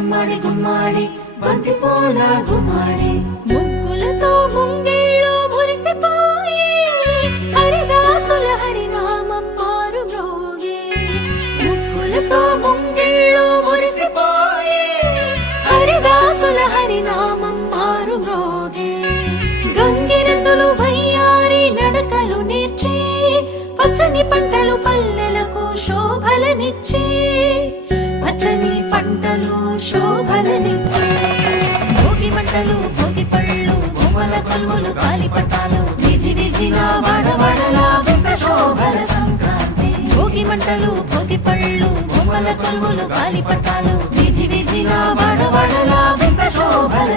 గుమ్మడి గుమ్మడి బంతి పూల గుమ్మడి ముగ్గులతో ముంగిళ్ళు మురిసిపోయి హరిదాసుల హరినామం మారు మ్రోగే. ముగ్గులతో ముంగిళ్ళు మురిసిపోయి హరిదాసుల హరినామం మారు మ్రోగే. గంగిరెద్దులు వయ్యారి నడకలు నేర్చి పచ్చని పంటలు పల్లెలకు శోభలనిచ్చి పచ్చని పంటలు శోభలనిచ్చి భోగి మంటలు భోగి పళ్ళు బొమ్మల కొలువులు గాలిపటాలు విధి విధిన వాడవాడలా వింత శోభల సంక్రాంతి. భోగి మంటలు భోగి పళ్ళు బొమ్మల కొలువులు గాలిపటాలు విధి విధిన వాడవాడలా వింత శోభల